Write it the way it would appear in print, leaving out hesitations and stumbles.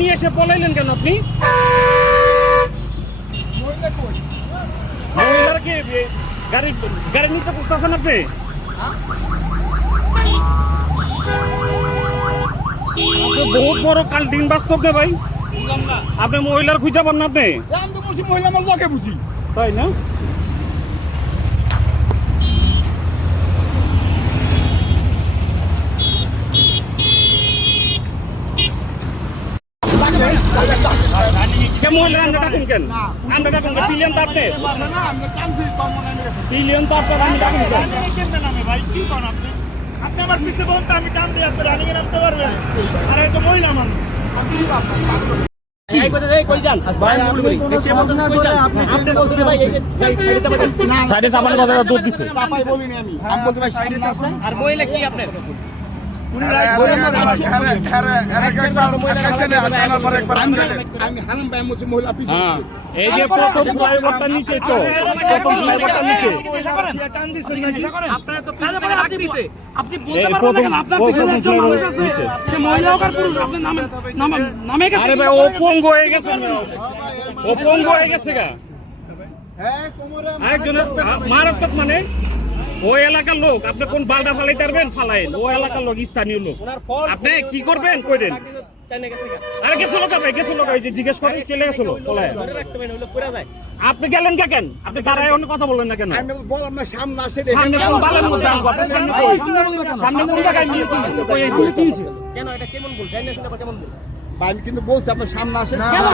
নিয়ে এসে পলাইলেন কেন আপনি? মহিলারা কি গাড়ির নিচে বসতেছেন আপনি? বহুত বড় কাল দিন বাস্তব না ভাই। আপনি মহিলার খুঁজে পান না আপনি? আমি তো বলছি মহিলা আমার লোকে বুঝি, তাই না? মহিলা আমরা ডাকুন কেন? আমরা ডাকুন পিলিয়ন তো আপনি, পিলিয়ন তো আপনার আমি ডাকুন কেন? আপনি আমার পিছিয়ে বলতে আমি টান দিয়ে আপনি রানিং এ নামতে পারবেন, আর এই তো মহিলা মানুষ। সাইডে চাপানোর কথা দৌড় দিচ্ছে। আর মহিলা কি আপনার এই যে প্রথম ফ্লাইওভারটা নিচে, তো প্রথম ফ্লাইওভারটা নিচে আপনি বলতে পারবেন না, আপনার পিছনে একজন মানুষ আছে, সে মহিলা হোক আর পুরুষ, আপনি নামে গেছে। আরে ভাই ও পঙ্গু হয়ে গেছে, ও পঙ্গু হয়ে গেছে গা। একজনের মারাত্মক মানে ওই এলাকার লোক, আপনি কোন বালটা ফালাইতে পারবেন ফালাইন, ও এলাকার লোক স্থানীয় লোক, আপনি কি করবেন কইরেন। আরে গেছিল কবে? গেছিল কবে? যে জিজ্ঞেস করে চলে গেছিল পলায়। আপনি গেলেন কেন? আপনি দাঁড়ায় অন্য কথা বললেন না কেন? সামনে আসে সামনে কোন বালের মধ্যে আসবো? আপনি সামনে কই? সামনে কোন জায়গায় নিয়ে কই? কেন এটা কেমন বল? জানেন না কেমন বল? আমি কিন্তু বলছি আপনার সামনে আসে, কেন